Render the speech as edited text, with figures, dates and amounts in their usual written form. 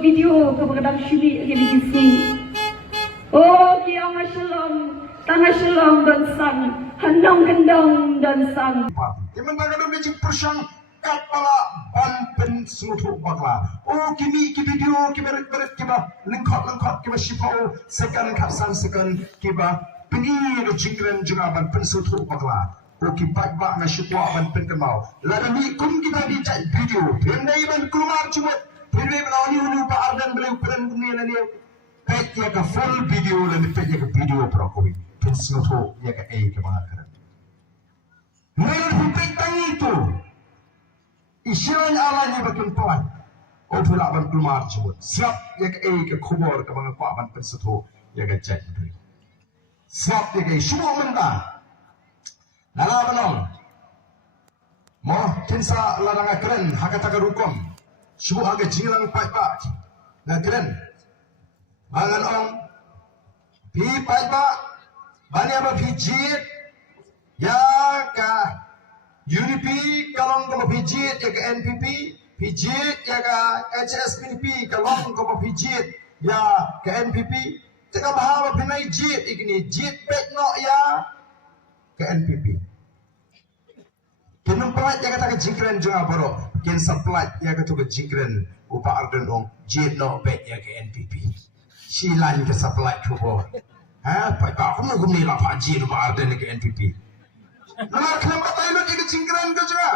video ke kadang syuri ke bisi. Oh kiam shalom, tanga shalom dan sang, handong kendong dan sang. Kiman bagado meji persang kapala ban seluruh bagla. Oh kimi video kiberit kiba lengkap kiba shipau sekan kapsan sekan kiba pini de jingren jungaban seluruh bagla. Oh kibat ba na shipwa ban kemal. Ladami kum kita di video. Pendai ban kulmar cuma. Pendai ban uni pa ardan beli pren kumni ni. Pek ya ka full video dan pek ya ka video prokowi. Seluruh ya ka ke mga karan. Ngayon hupit tangi itu. Isiran Allah ni bakin pelan. O pula ban kulmar cuma. Siap ya ka ke kubur ka mga kuaban pensetu ya ka cek beri. Siap ya ka semua menda. Nalaman mo kinsa larang keren hakata karukom. Semua aga jingang pat na keren. Bangan ong pi pat bani apa pijit ya ka UDP kalong ko pijit ya ka NPP pijit ya ka HSPP kalong ko pijit ya ka NPP teka bahwa pinay jit ikini jit pek no ya ka NPP kinung pelat ya kata jingkren juga boro kin saplat ya kata jingkren upa arden ong jit no pek ya ka NPP silan ke saplat ko ha pa aku mau gumni la pa jit upa arden ke NPP nah kenapa tayo ni jingkren ko juga